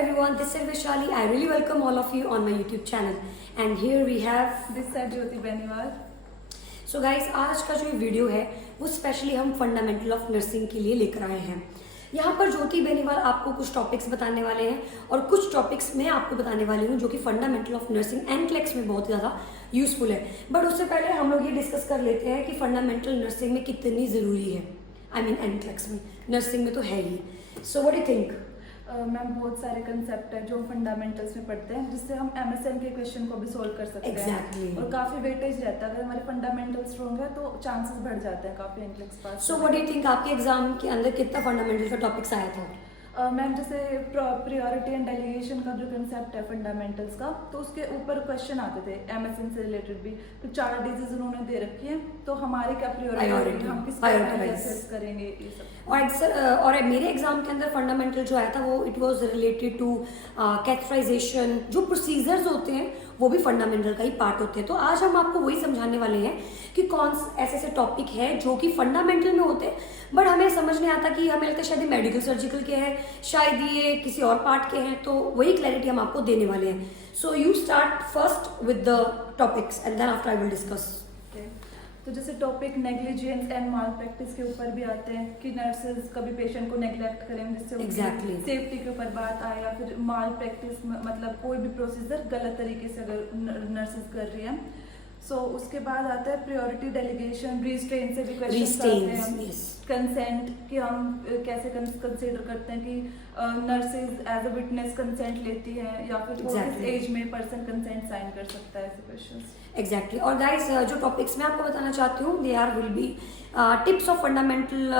everyone, this is Vishali. I really welcome all of you on my YouTube channel. And here we have this side Jyoti Beniwal. So guys, आज का जो ये video है वो specially हम fundamental of nursing के लिए लेकर आए हैं। यहाँ पर ज्योति बेनीवाल आपको कुछ टॉपिक्स बताने वाले हैं और कुछ टॉपिक्स मैं आपको बताने वाली हूँ जो कि फंडामेंटल ऑफ नर्सिंग एनक्लेक्स में बहुत ज़्यादा यूजफुल है। बट उससे पहले हम लोग ये डिस्कस कर लेते हैं कि फंडामेंटल नर्सिंग में कितनी ज़रूरी है। आई मीन एनक्लेक्स में, नर्सिंग में तो है ही। So what do you think? Ma'am बहुत सारे कंसेप्ट है जो फंडामेंटल्स में पढ़ते हैं जिससे हम एमएसएन के क्वेश्चन को भी सोल्व कर सकते हैं और काफी वेटेज रहता है। अगर हमारे फंडामेंटल स्ट्रॉन्ग है तो चांसेस बढ़ जाते हैं काफी NCLEX pass. So what do you think, आपके एग्जाम के अंदर कितना फंडामेंटल का टॉपिक्स आया था? मैम जैसे प्रियोरिटी एंड डेलीगेशन का जो कंसेप्ट है फंडामेंटल्स का, तो उसके ऊपर क्वेश्चन आते थे एमएसएन से रिलेटेड भी। तो 4 डिजीज उन्होंने दे रखी है, तो हमारी क्या प्रियोरिटी, हम किस असेस करेंगे, ये सब। और मेरे एग्जाम के अंदर फंडामेंटल जो आया था वो it was related to catheterization. जो प्रोसीजर्स होते हैं वो भी फंडामेंटल का ही पार्ट होते हैं। तो आज हम आपको वही समझाने वाले हैं कि कौन ऐसे ऐसे टॉपिक है जो कि फंडामेंटल में होते हैं बट हमें समझ नहीं आता कि हमें लगता है शायद मेडिकल सर्जिकल के हैं, शायद ये किसी और पार्ट के हैं। तो वही क्लैरिटी हम आपको देने वाले हैं। So you start first with the topics and then after I will discuss. तो जैसे topic negligence and malpractice के ऊपर भी आते हैं कि नर्सेज कभी पेशेंट को नेग्लेक्ट करें जिससे सेफ्टी के ऊपर बात आए, या फिर माल प्रैक्टिस मतलब कोई भी प्रोसीजर गलत तरीके से अगर नर्सेज कर रही है। सो उसके बाद आता है प्रायोरिटी डेलीगेशन, रिस्ट्रेन से भी क्वेश्चन आते हैं। कंसेंट कि हम कैसे कंसीडर करते हैं कि nurses as a witness consent लेती हैं या फिर किस एज में पर्सन कंसेंट साइन कर सकता है, ऐसे क्वेश्चंस। एग्जैक्टली। और गाइस जो टॉपिक्स मैं आपको बताना चाहती हूँ they are will be tips of fundamental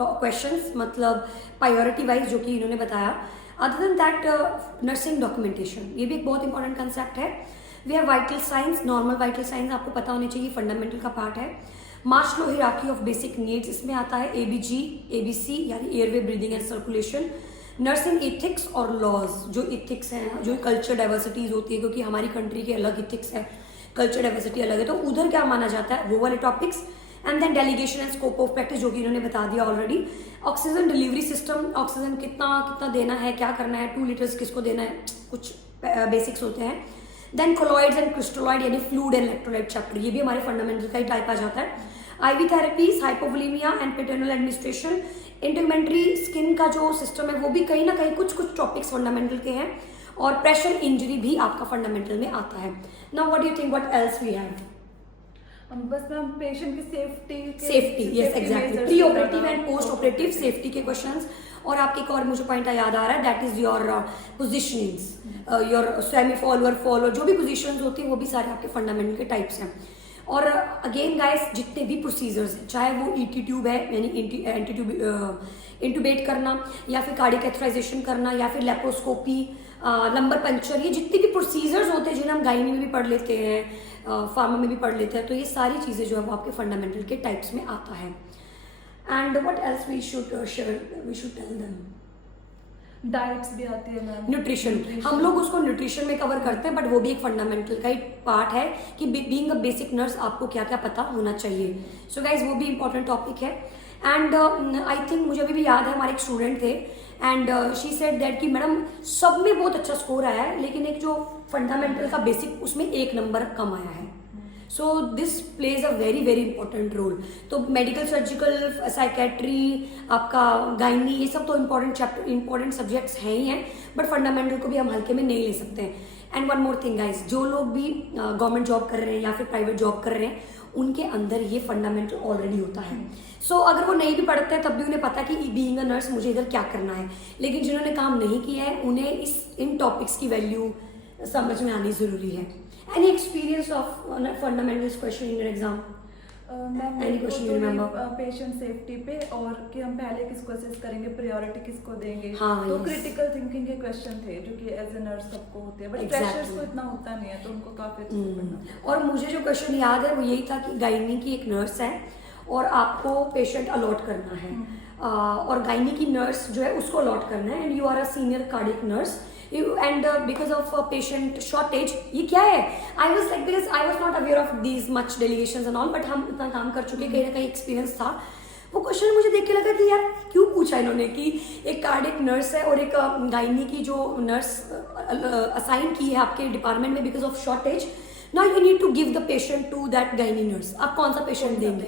questions, मतलब प्रायोरिटी वाइज जो कि इन्होंने बताया। Other than that nursing documentation, ये भी एक बहुत इंपॉर्टेंट कंसेप्ट है। We are vital signs, normal vital signs आपको पता होनी चाहिए, फंडामेंटल का पार्ट है। Maslow hierarchy of basic needs, इसमें आता है ABG, ABC यानी airway, breathing and circulation. Nursing ethics और लॉज, जो एथिक्स हैं, जो कल्चर डाइवर्सिटीज होती है, क्योंकि हमारी कंट्री के अलग एथिक्स है, कल्चर डाइवर्सिटी अलग है, तो उधर क्या माना जाता है, वो वाले topics. And then delegation and scope of practice, जो कि इन्होंने बता दिया already. Oxygen delivery system, oxygen कितना देना है, क्या करना है, 2 लीटर्स किसको देना है, कुछ बेसिक्स होते हैं। देन कोलॉइड्स एंड क्रिस्टोलॉइड यानी फ्लूइड एंड इलेक्ट्रोलाइट चैप्टर, ये भी हमारे फंडामेंटल का ही टाइप आ जाता है। IV therapies, hypovolaemia and parenteral administration, integumentary skin का जो सिस्टम है वो भी कहीं ना कहीं कुछ टॉपिक्स फंडामेंटल के हैं। और प्रेशर इंजरी भी आपका फंडामेंटल में आता है। Now what do you think, what else we have? बस मैम पेशेंट की safety, yes exactly, pre operative and post operative safety के क्वेश्चंस। और आपके एक और मुझे पॉइंट याद आ रहा है, that is your positionings, your semi Fowler, follow, जो भी पोजिशंस होती हैं वो भी सारे आपके फंडामेंटल के टाइप्स हैं। और अगेन गाइस, जितने भी प्रोसीजर्स हैं, चाहे वो ET ट्यूब है यानी इंटूबेट करना, या फिर कार्डियक कैथेटराइजेशन करना, या फिर लेप्रोस्कोपी, लंबर पंक्चर, ये जितने भी प्रोसीजर्स होते हैं जिन्हें हम गायनी में भी पढ़ लेते हैं, फार्मा में भी पढ़ लेते हैं, तो ये सारी चीज़ें जो है वो आपके फंडामेंटल के टाइप्स में आता है। And what else we should tell them? Diets भी आती है मैम, न्यूट्रिशन, हम लोग उसको न्यूट्रिशन में कवर करते हैं बट वो भी एक फंडामेंटल का ही पार्ट है कि बीइंग अ बेसिक नर्स आपको क्या क्या पता होना चाहिए। सो गाइज वो भी इंपॉर्टेंट टॉपिक है। एंड आई थिंक मुझे अभी भी याद है, हमारे एक स्टूडेंट थे एंड शी सेड दैट कि मैडम सब में बहुत अच्छा स्कोर आया है लेकिन एक जो फंडामेंटल का बेसिक उसमें 1 नंबर कम आया है। So this plays a very very important role. तो मेडिकल सर्जिकल, साइकेट्री, आपका गायनी, ये सब तो इंपॉर्टेंट सब्जेक्ट्स हैं ही हैं बट फंडामेंटल को भी हम हल्के में नहीं ले सकते हैं। And one more thing guys, जो लोग भी गवर्नमेंट जॉब कर रहे हैं या फिर प्राइवेट जॉब कर रहे हैं उनके अंदर ये फंडामेंटल ऑलरेडी होता है। सो अगर वो नहीं भी पढ़ते हैं तब भी उन्हें पता कि बीइंग अ नर्स मुझे इधर क्या करना है। लेकिन जिन्होंने काम नहीं किया है उन्हें इन टॉपिक्स की वैल्यू समझ में आनी जरूरी है। Any experience of fundamental question in your exam? Any question you remember? Patient safety पे, और कि हम पहले किसको असेस करेंगे, प्रायोरिटी किसको देंगे। हाँ, तो क्रिटिकल थिंकिंग के क्वेश्चन थे जो कि एज ए नर्स सबको होते हैं बट फ्रेशर्स को इतना होता नहीं है, तो उनको काफी अच्छे से पढ़ना। और मुझे जो क्वेश्चन याद है वो यही था कि गायनी की एक नर्स है और आपको पेशेंट अलॉट करना है, और गायनी की नर्स जो है उसको अलॉट करना है and you are a senior cardiac nurse and because of patient shortage, ये क्या है, I was like, because I was not aware of these much delegation and all, but हम इतना काम कर चुके, कहीं ना कहीं एक्सपीरियंस था। वो क्वेश्चन मुझे देख के लगा कि यार क्यों पूछा इन्होंने कि एक कार्डियक नर्स है और एक गायनी की जो नर्स असाइन की है आपके डिपार्टमेंट में because of shortage, now you need to give the patient to that gynae nurse. आप कौन सा पेशेंट देंगे?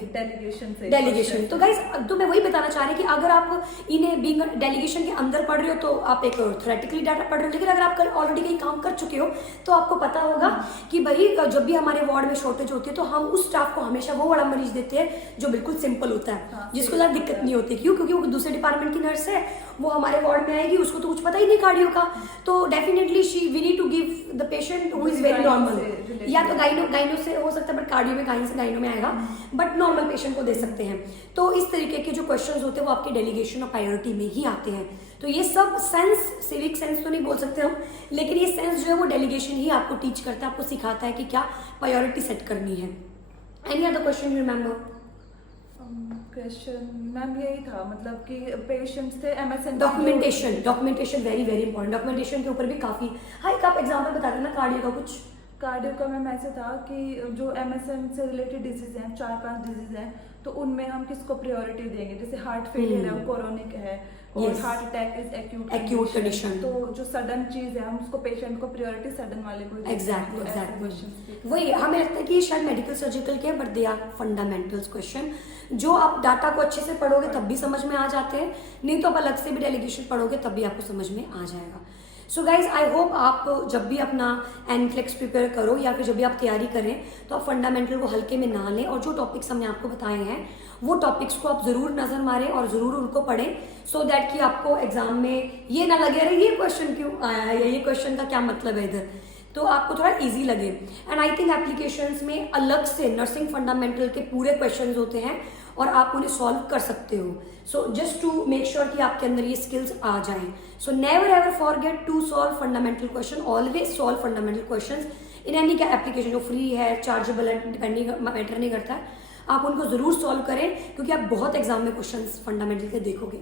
डेलीगेशन। तो गाइस तो मैं वही बताना चाह रही कि अगर आप इन्हें बीइंग डेलीगेशन के अंदर पढ़ रहे हो तो आप एक थ्योरेटिकली डाटा पढ़ रहे हो, लेकिन अगर आप कल ऑलरेडी कहीं काम कर चुके हो तो आपको पता होगा कि भाई जब भी हमारे वार्ड में शॉर्टेज होती है तो हम उस स्टाफ को हमेशा वो वाला मरीज देते हैं जो बिल्कुल सिंपल होता है, जिसको ज़्यादा दिक्कत नहीं होती। क्यों? क्योंकि वो दूसरे डिपार्टमेंट की नर्स है, वो हमारे वार्ड में आएगी, उसको तो कुछ पता ही नहीं कार्डियो का, तो definitely we need to give the patient who is very normal, या तो गाइनो से हो सकता है बट कार्डियो में गाइनो में आएगा, बट नॉर्मल पेशेंट को दे सकते हैं। तो इस तरीके के जो क्वेश्चंस होते हैं वो आपके डेलीगेशन और प्रायोरिटी में ही आते हैं। तो ये सब सेंस, सिविक सेंस तो नहीं बोल सकते हम, लेकिन ये सेंस जो है वो डेलीगेशन ही आपको टीच करता है, आपको सिखाता है कि क्या प्रायोरिटी सेट करनी है। Any other question you remember? Question ma'am यही था, मतलब कि पेशेंट्स थे MSN documentation very very important. Documentation के ऊपर भी काफी, हाँ एक आप एग्जांपल बता देना कार्डियो का कुछ। कार्डियो का मैम ऐसे था कि जो MSN से रिलेटेड डिजीज हैं, 4-5 डिजीज हैं, तो उनमें हम किसको प्रायोरिटी देंगे? जैसे हार्ट फेलियर है, वो कोरोनिक है, और heart attack is acute condition. तो जो सडन चीज है हम उसको पेशेंट को प्रायोरिटी सडन वाले को देते हैं। एग्जैक्टली वही हमें लगता है कि ये शायद मेडिकल सर्जिकल के, but they are fundamentals question जो आप डाटा को अच्छे से पढ़ोगे तब भी समझ में आ जाते हैं, नहीं तो आप अलग से भी डेलीगेशन पढ़ोगे तब भी आपको समझ में आ जाएगा। सो गाइज आई होप आप जब भी अपना एनक्लेक्स प्रिपेयर करो या फिर जब भी आप तैयारी करें तो आप फंडामेंटल को हल्के में ना लें, और जो टॉपिक्स हमने आपको बताए हैं वो टॉपिक्स को आप ज़रूर नज़र मारें और ज़रूर उनको पढ़ें, सो दैट कि आपको एग्जाम में ये ना लगे अरे ये क्वेश्चन क्यों आया है या ये क्वेश्चन का क्या मतलब है इधर, तो आपको थोड़ा इजी लगे। एंड आई थिंक एप्लीकेशंस में अलग से नर्सिंग फंडामेंटल के पूरे क्वेश्चंस होते हैं और आप उन्हें सॉल्व कर सकते हो। So just to make sure कि आपके अंदर ये स्किल्स आ जाएं। So never ever forget to solve fundamental question, always solve fundamental questions in any का एप्लीकेशन, जो फ्री है, चार्जेबल है, डिपेंडिंग मैटर नहीं करता है, आप उनको जरूर सॉल्व करें क्योंकि आप बहुत एग्जाम में क्वेश्चंस फंडामेंटल के देखोगे।